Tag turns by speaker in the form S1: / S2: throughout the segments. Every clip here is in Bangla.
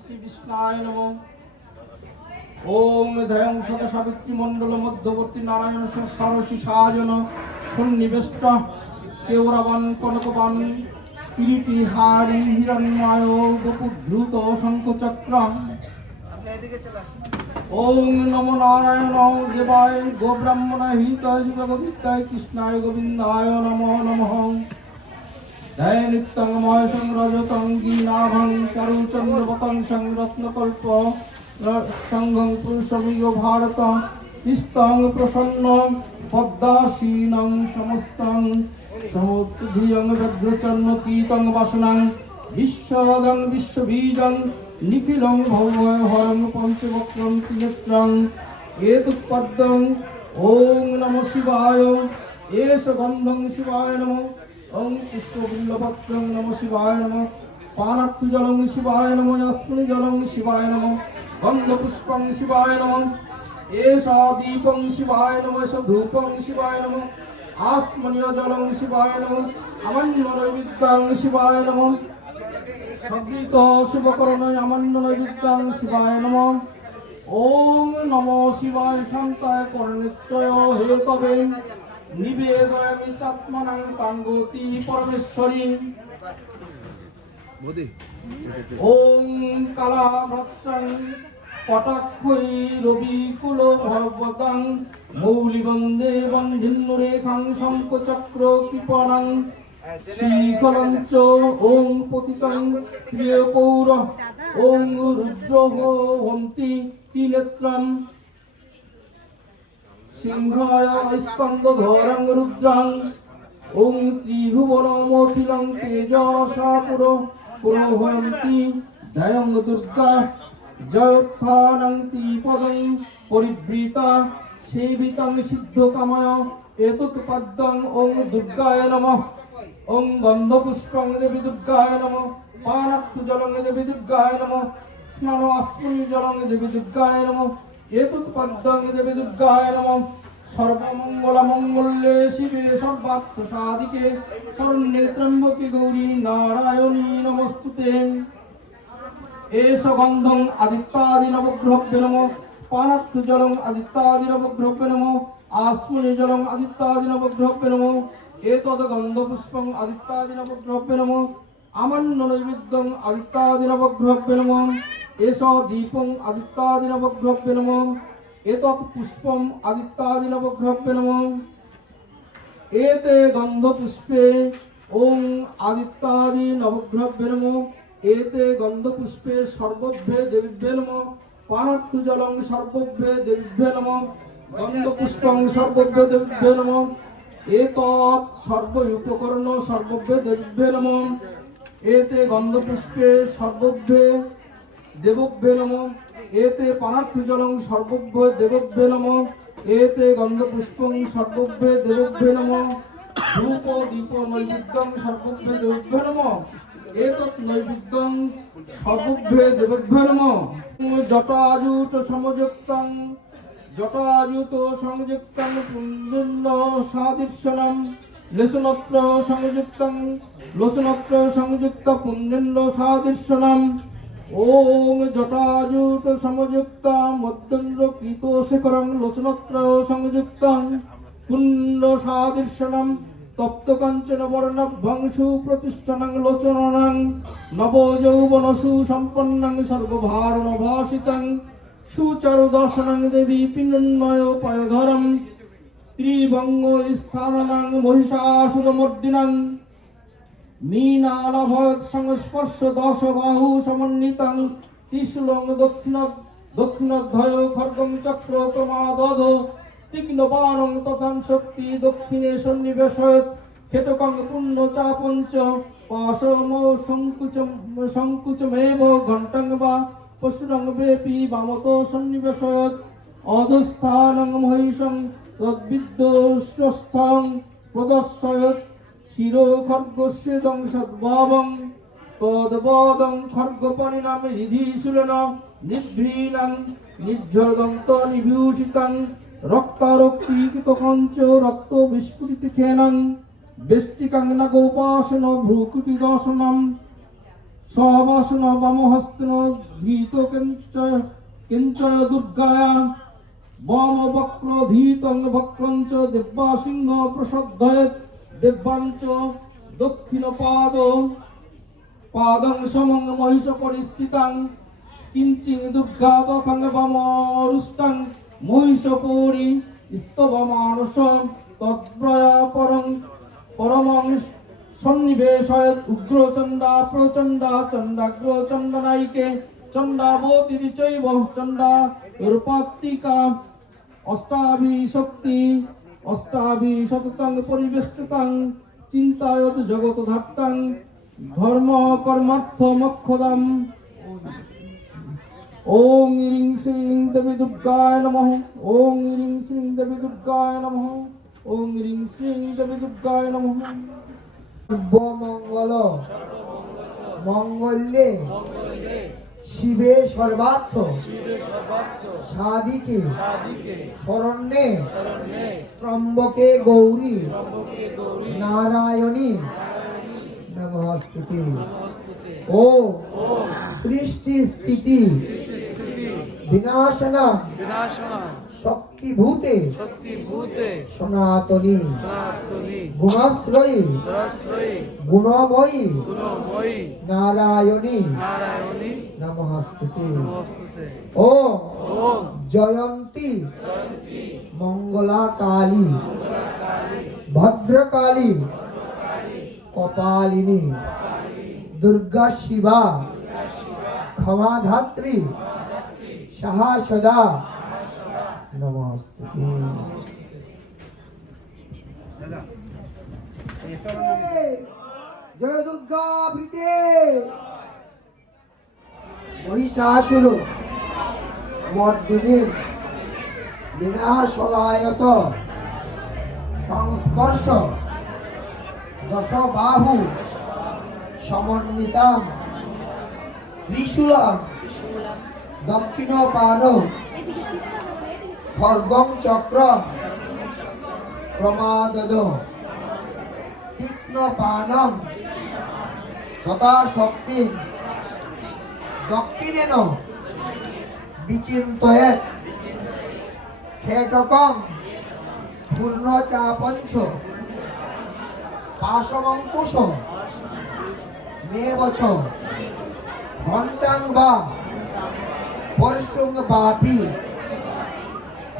S1: পদ্মং ওং শ্রী বিষ্ণায় নম। ওং ধয়ং সদ সাবিত্রী মণ্ডল মধ্যবর্তী নারায়ণ সরসী সাজন সন্নিবেষ্ট। কনকবান কিরিটি হিরণ্ময় নমো নারায়ণ দেবায় গোব্রাহ্মণ কৃষ্ণায় গোবিন্দায় নমো নমঃ। মহেশং রজতং গীনাভং চারুচন্দ্রবতং সংরত্নকল্প সংঘং পুরুষমিগ ভারত নিস্তং প্রসন্ন পদ্মাসীনং সমস্তং সমুদ্ধিয়ং ব্যগ্রচন্ন কীতং বাসনাং বিশ্বদং বিশ্ববীজং নিখিলং ভৌময় হরং পঞ্চবক্রম ত্রিনেত্রং এতুৎপদ্যং ওং নমঃ শিবায় এষ গন্ধং শিবায় নমঃ ওং পুষ্পবিল্লপত্রং নম শিবায় নম পানার্থ জলং শিবায় নম যস্মিন জলং শিবায় নম গন্ধপুষ্পং শিবায় নম এষা দীপং শিবায় নম এষ ধূপং শিবায় নম আসমনীয় জলং শিবায় নম আমান্য নৈবিদ্যাং শিবায় নম সগীত শুভকরণ আমান্য নৈবিদ্যাং শিবায় শিবায় শান্তায় করণিত্রয় হে তবে নিবেদয়ামি চাত্মনাং তাঙ্গতি পরমেশ্বরী। ওম কালা ভৎসং কটাক্ষৈ রবি কুল ভগবতং মৌলি বন্দে বন্ধিন্নু রেখাং শঙ্কচক্র কৃপণং শ্রীকলঞ্চ ওম পতিতং ওম রুদ্রহ হন্তি তিনেত্রম সিংহায় স্কন্দধরং রুদ্রাং। ওং ত্রিভুবনমখিলং তেজসাপুর। পুরোহন্তি জয়ং দুর্গা। জয়োত্থানং ত্রিপদং পরিবৃতা। সেবিতং সিদ্ধকাময়। এতৎ পদ্মং ওং দুর্গায় নমঃ। ওং গন্ধপুষ্পং দেবী দুর্গায় নমঃ। পানার্থ জলং দেবী দুর্গায় নমঃ। স্নান আস্মিন জলং দেবী দুর্গায় নমঃ। এতৎ পদ্মং দেবী দুর্গায় নমঃ সর্বমঙ্গল মঙ্গলে শিবে সর্বার্থ সাধিকে শরণ্যে ত্রম্বকে গৌরী নারায়ণী নমস্তুতে এষ গন্ধং আদিত্যাদি নবগ্রহভ্য নম। পানার্থ জলং আদিত্যাদি নবগ্রহভ্য নম। আসমনি জলং আদিত্যাদি নবগ্রহভ্য নম। এতদ এষ দীপং আদিত্যাদি নবগ্রহভ্য নম। এতৎ পুষ্পম আদিত্যাদি নবগ্রহভ্য নম। এতে গন্ধ পুষ্পে ওং আদিত্যাদি নবগ্রহভ্যে নম। এতে গন্ধ পুষ্পে সর্বভ্যে দেবীভ্যে নম। পানার্থ জলং সর্বভ্যে দেবীভ্যে নম। গন্ধ পুষ্পং সর্বভ্যে দেবীভ্যে নম। এতৎ সর্ব উপকরণ সর্বভ্যে দেবীভ্যে নম। এতে গন্ধ পুষ্পে সর্বভ্যে দেবভ্যে নম। এতে পানার্থ জলং সর্বভ্য দেবভ্যে নম। এতে গন্ধ পুষ্পং সর্বভ্যে দেবভ্যে নম। ধূপ দীপ নৈবেদ্যং সর্বভ্যে দেবভ্যে নম। এতৎ নৈবেদ্যং সর্বভ্যে দেবভ্যে নম। জটাজুট সমযুক্তং জটাজুত সংযুক্তং পুণ্যন্য সাদৃশ্যনম। লেচনত্র সংযুক্তং, লোচনত্র সংযুক্ত পুণ্যন্য সাদৃশ্যনম। ওম জটাজুট সমযুক্ত মধ্যন্দ্র কৃত শেখরং লোচনত্র সংযুক্তং পুণ্য সাদৃশ্যনম তপ্ত কাঞ্চন বর্ণভ্যংসু প্রতিষ্ঠানং লোচনাং নব যৌবন সুসম্পন্নং সর্বভারণ ভাষিতং সুচারু দর্শনং দেবী পিণ্যয় পয়ধরম, ত্রিভঙ্গ স্থানং মহিষাসুরমর্দিনং মীনালাভয়ৎ সংস্পর্শ দশ বাহু সমন্বিতং ত্রিশূলং দক্ষিণ দক্ষিণধ্বয় খর্গং চক্র প্রমাদধ তীক্ষ্ণ বাণং তথান শক্তি দক্ষিণে সন্নিবেশয়ৎ খেটকং পুণ্য চাপঞ্চ, পাশম সংকুচম, সংকুচমেব ঘণ্টং বা পশুরং বেপি বামত সন্নিবেশয়ৎ অধস্থানং মহিষং প্রদর্শয়ৎ শিরো খর্গস্যেদং সদ্ভাবং তদ্বদং খর্গপরিণাম রিধিশূলন নিভ্রীণাং নির্ঝরদন্ত নিবিভূষিতাং রক্তারক্তিকৃত কঞ্চ রক্ত বিস্ফুরিত খেনং বেষ্টিকাং নাগোপাসন ভ্রুকুটি দর্শনম সবাসন বামহস্তন ধীত কেঞ্চয় কেঞ্চয় দুর্গায়া বম বক্রধীতং বক্রঞ্চ দেব্যাসিংহ প্রসদ্ধয়েত দেব্যাঞ্চ দক্ষিণ পাদ। পাদং সমং মহিষ পরিস্থিতাং কিঞ্চিং দুর্গা তথাং বামরুষ্টং মহিষ পরি স্তবমানস তদ্ব্রয়া পরং, পরমং সন্নিবেশয়ত উগ্রচণ্ডা প্রচণ্ডা চণ্ডাগ্র চণ্ডনায়িকে, চণ্ডাবতীর চৈব চণ্ডা রূপাত্মিকা অষ্টাভিশক্তি। অষ্টাভিশতং পরিবেষ্টিতং চিন্তায়ত জগৎ ধাত্তাং, ধর্ম কর্মার্থ মক্ষদাম ওং ইরিং শ্রীং দেবী দুর্গায় নমঃ, ওং ইরিং শ্রীং দেবী দুর্গায় নমঃ, ওং ইরিং শ্রীং দেবী দুর্গায় নমঃ।
S2: সর্বমঙ্গল। মঙ্গলে শিবে সর্বার্থ। সাদিকে শরণ্যে। ত্রম্বকে গৌরী। নারায়ণী। নমস্তুতি। ও সৃষ্টি স্থিতি বিনাশনা
S3: বিনাশনা
S2: শক্তিভূতে
S3: শক্তিভূতে
S2: সনাতনী গুণাশ্রয়ী গুণময়ী নারায়ণী নমস্তুতে। ও জয়ন্তী। মঙ্গলা কালী ভদ্রকালী। কপালিনী। দুর্গা শিবা। ক্ষমাধাত্রী। সাহা সদা নমস্তুতে জয় দুর্গা বৃতে মহিষাসুর মর্দিনীর বিনাশলায়ত সংস্পর্শ দশবাহু সমন্বিতাম ত্রিশূলম দক্ষিণ পান খর্গম চক্র প্রমাদদ তীক্ষ্ণ পানম তথা শক্তি দক্ষিণেন। বিচিন্তয়েত খেটকম। পূর্ণ চাপঞ্চ পাশমঙ্কুশ। মে বছ ঘণ্টাং বা পরশুং বাপি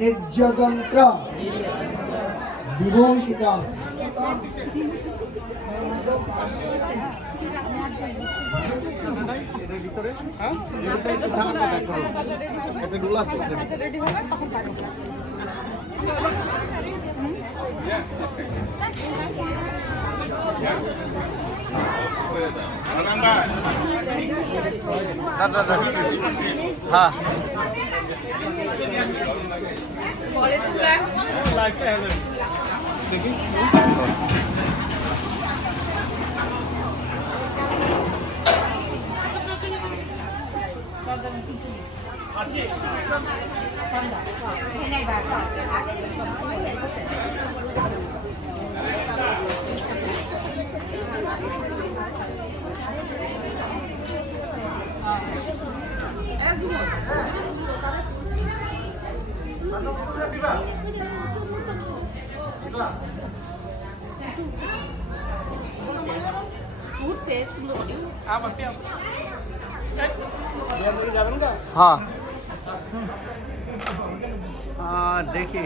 S2: নির্যতন্ত্র। বিভূষিতম
S3: হ্যাঁ। Ava, pena. হ্যাঁ আহ, দেখি